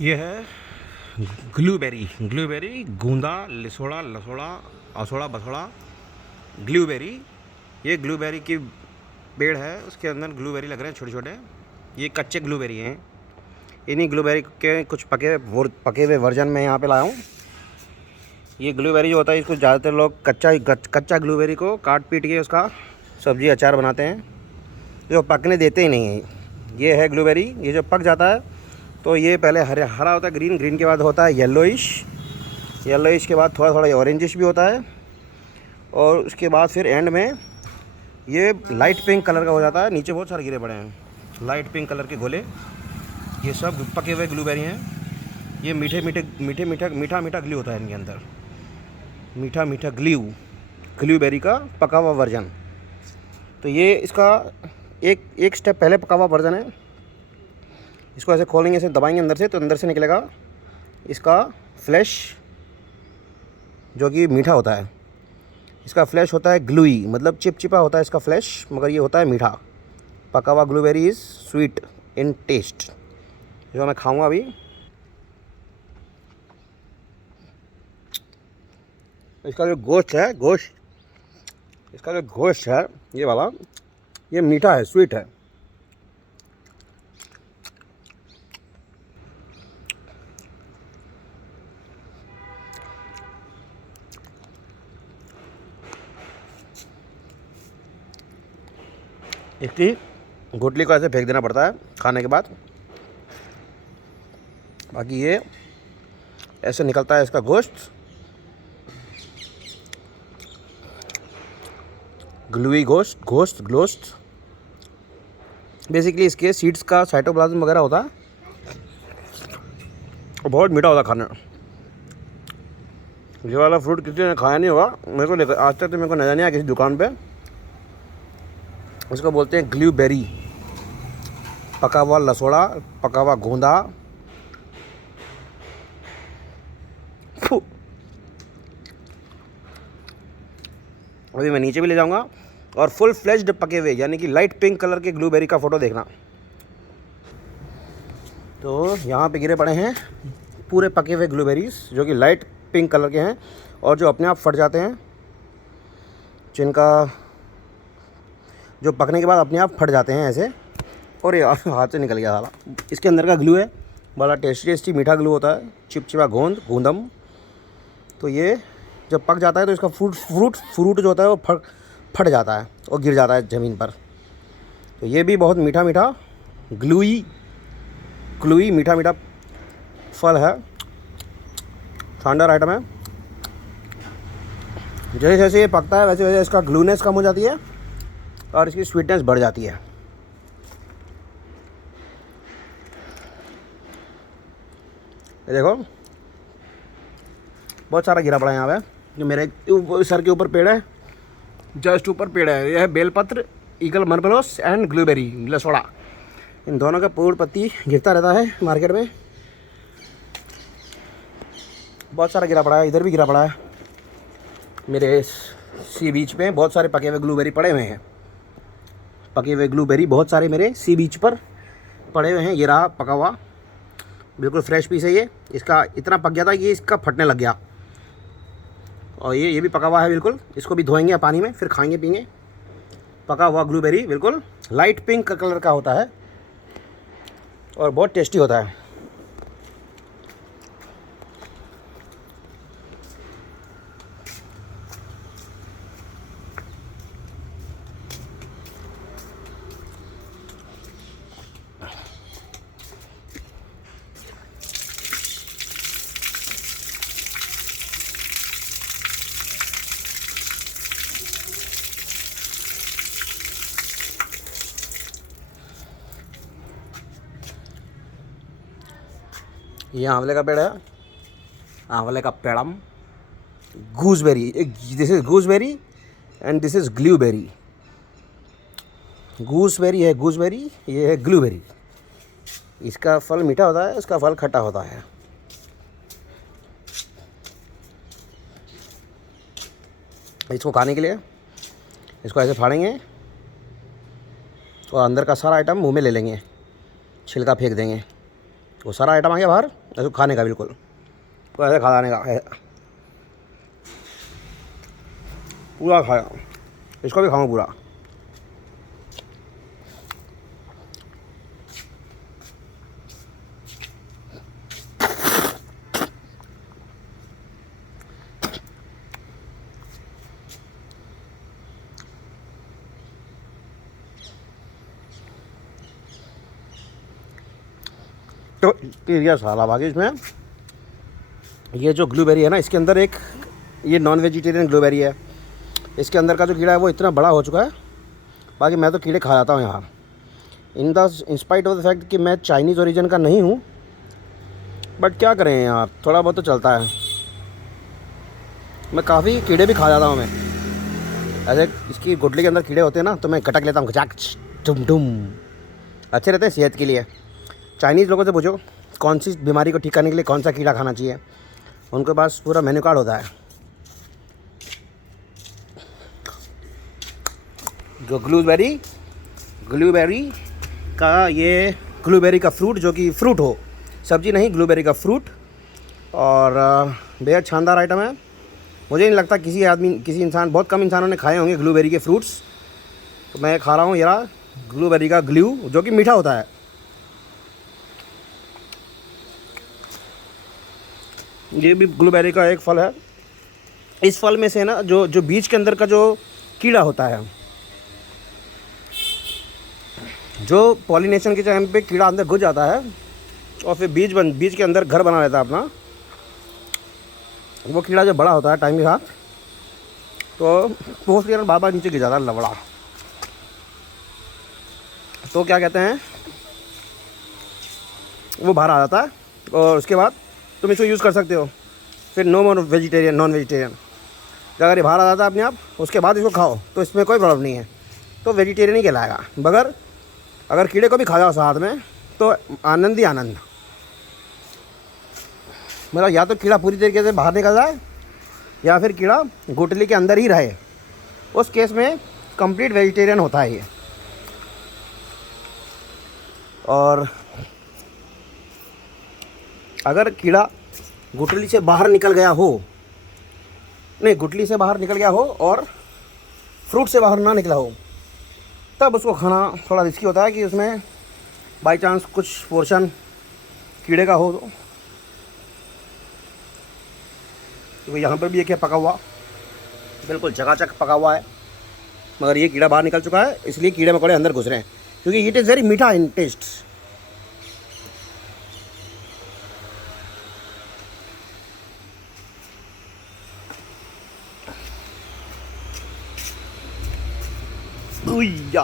ये है ग्लूबेरी। ग्लूबेरी, गूंदा, लिसोड़ा, लसोड़ा, असोड़ा, बसोड़ा, ग्लूबेरी। ये ग्लूबेरी की पेड़ है, उसके अंदर ग्लूबेरी लग रहे हैं छोटे छोटे। ये कच्चे ग्लूबेरी हैं। इन्हीं ग्लूबेरी के कुछ पके हुए वर्जन में यहाँ पे लाया हूँ। ये ग्लूबेरी जो होता है, इसको ज़्यादातर लोग कच्चा ग्लूबेरी को काट पीट के उसका सब्जी अचार बनाते हैं, जो पकने देते ही नहीं हैं। ये है ग्लूबेरी। ये जो पक जाता है तो ये पहले हरा होता है, ग्रीन, ग्रीन के बाद होता है येलोइश, येलोइश के बाद थोड़ा थोड़ा ऑरेंजिश भी होता है, और उसके बाद फिर एंड में ये लाइट पिंक कलर का हो जाता है। नीचे बहुत सारे गिरे पड़े हैं लाइट पिंक कलर के गोले। ये सब पके हुए ग्लूबेरी हैं। ये मीठा मीठा ग्लू होता है इनके अंदर, मीठा मीठा ग्लूबेरी का पका हुआ वर्जन। तो ये इसका एक स्टेप पहले पका हुआ वर्जन है। इसको ऐसे खोलेंगे, ऐसे दबाएंगे अंदर से, तो अंदर से निकलेगा इसका फ्लैश, जो कि मीठा होता है। इसका फ्लैश होता है ग्लूई, मतलब चिपचिपा होता है इसका फ्लैश, मगर ये होता है मीठा। पका हुआ ग्लूबेरी इज़ स्वीट इन टेस्ट। जो मैं खाऊंगा अभी। इसका जो गोश्त है ये वाला, ये मीठा है, स्वीट है। इसकी गुठली को ऐसे फेंक देना पड़ता है खाने के बाद, बाकी ये ऐसे निकलता है इसका गोश्त। ग्लूई गोश्त बेसिकली इसके सीड्स का साइटोप्लाज्म वगैरह होता है, और बहुत मीठा होता है खाने में। ये वाला फ्रूट किसी ने खाया नहीं होगा, मेरे को लेकर आज तक तो मेरे को नजर नहीं आया किसी दुकान पे। इसको बोलते हैं ग्लूबेरी, पका हुआ लसोड़ा, पका हुआ गोंदा। अभी मैं नीचे भी ले जाऊंगा और फुल फ्लेश्ड पके हुए, यानी कि लाइट पिंक कलर के ग्लूबेरी का फ़ोटो देखना। तो यहाँ पे गिरे पड़े हैं पूरे पके हुए ग्लूबेरीज, जो कि लाइट पिंक कलर के हैं और जो अपने आप फट जाते हैं, जिनका जो पकने के बाद अपने आप फट जाते हैं ऐसे। और ये हाथ से निकल गया साला। इसके अंदर का ग्लू है, बड़ा टेस्टी मीठा ग्लू होता है, चिपचिपा गूंदम। तो ये जब पक जाता है तो इसका फ्रूट जो होता है वो फट जाता है और गिर जाता है ज़मीन पर। तो ये भी बहुत मीठा ग्लूई मीठा फल है, शानदार आइटम है। जैसे जैसे ये पकता है वैसे वैसे इसका ग्लूनेस कम हो जाती है और इसकी स्वीटनेस बढ़ जाती है। ये देखो बहुत सारा गिरा पड़ा है यहाँ पे, जो मेरे सर के ऊपर पेड़ है, जस्ट ऊपर पेड़ है। यह है बेलपत्र, ईगल मरबलोस एंड ग्लूबेरी लसोड़ा। इन दोनों का पूर्ण पत्ती गिरता रहता है मार्केट में। बहुत सारा गिरा पड़ा है, इधर भी गिरा पड़ा है। मेरे सी बीच पे बहुत सारे पके हुए ग्लूबेरी पड़े हुए हैं। पके हुए ग्लूबेरी बहुत सारे मेरे सी बीच पर पड़े हुए हैं। ये रहा पका हुआ, बिल्कुल फ्रेश पीस है ये। इसका इतना पक गया था कि इसका फटने लग गया। और ये भी पका हुआ है बिल्कुल। इसको भी धोएंगे पानी में, फिर खाएंगे पीएंगे। पका हुआ ग्लूबेरी बिल्कुल लाइट पिंक कलर का होता है और बहुत टेस्टी होता है। ये आंवले का पेड़ है, आंवले का पेड़म। Gooseberry, this is gooseberry and this is blueberry. Gooseberry है गूसबेरी, ये है ग्लूबेरी। इसका फल मीठा होता है, इसका फल खट्टा होता है। इसको खाने के लिए इसको ऐसे फाड़ेंगे और अंदर का सारा आइटम मुंह में ले लेंगे, छिलका फेंक देंगे वो सारा आइटम आ गया बाहर, ऐसे खाने का बिल्कुल, तो ऐसे खाने का है, पूरा खाया, इसको भी खाऊँ पूरा। तो एरिया साला बाकी इसमें ये जो ब्लूबेरी है ना, इसके अंदर एक ये नॉन वेजिटेरियन ब्लूबेरी है। इसके अंदर का जो कीड़ा है वो इतना बड़ा हो चुका है, बाकी मैं तो कीड़े खा जाता हूँ यहाँ। इंस्पाइट ऑफ द फैक्ट कि मैं चाइनीज़ ओरिजिन का नहीं हूँ, बट क्या करें यार, थोड़ा बहुत तो चलता है। मैं काफ़ी कीड़े भी खा जाता हूँ मैं, ऐसे इसकी गुटली के अंदर कीड़े होते हैं ना, तो मैं कटक लेता हूँ, खचाक टुम टुम, अच्छे रहते हैं सेहत के लिए। चाइनीज़ लोगों से पूछो कौन सी बीमारी को ठीक करने के लिए कौन सा कीड़ा खाना चाहिए, उनके पास पूरा मेन्यू कार्ड होता है। जो ग्लूबेरी का, ये ग्लूबेरी का फ्रूट, जो कि फ्रूट हो, सब्जी नहीं, ग्लूबेरी का फ्रूट, और बेहद शानदार आइटम है। मुझे नहीं लगता किसी इंसान, बहुत कम इंसानों ने खाए होंगे ग्लूबेरी के फ्रूट्स, तो मैं खा रहा हूँ यार ग्लूबेरी का ग्लू, जो कि मीठा होता है। ये भी ग्लूबेरी का एक फल है। इस फल में से ना जो बीज के अंदर का जो कीड़ा होता है, जो पॉलिनेशन के टाइम पे कीड़ा अंदर घुस जाता है और फिर बीज के अंदर घर बना लेता है अपना, वो कीड़ा जब बड़ा होता है टाइम के साथ, तो पोस्ट के बार बार नीचे गिर जाता है लवड़ा, तो क्या कहते हैं, वो बाहर आ जाता है और उसके बाद तुम इसको यूज़ कर सकते हो। फिर नो मोर वेजिटेरियन, नॉन वेजिटेरियन, अगर ये बाहर आ जाता है अपने आप, उसके बाद इसको खाओ तो इसमें कोई प्रॉब्लम नहीं है, तो वेजिटेरियन ही कहलाएगा। मगर अगर कीड़े को भी खा जाओ साथ में, तो आनंद ही आनंद। मतलब या तो कीड़ा पूरी तरीके से बाहर निकल जाए, या फिर कीड़ा गुठली के अंदर ही रहे, उस केस में कंप्लीट वेजिटेरियन होता है ये। और अगर कीड़ा गुठली से बाहर निकल गया हो, नहीं गुठली से बाहर निकल गया हो और फ्रूट से बाहर ना निकला हो, तब उसको खाना थोड़ा रिस्की होता है कि उसमें बाई चांस कुछ पोर्शन कीड़े का हो। तो यहाँ पर भी एक है पका हुआ, बिल्कुल चकाचक पका हुआ है, मगर ये कीड़ा बाहर निकल चुका है, इसलिए कीड़े मकोड़े अंदर घुस रहे हैं, क्योंकि इट इज़ वेरी मीठा इन टेस्ट। या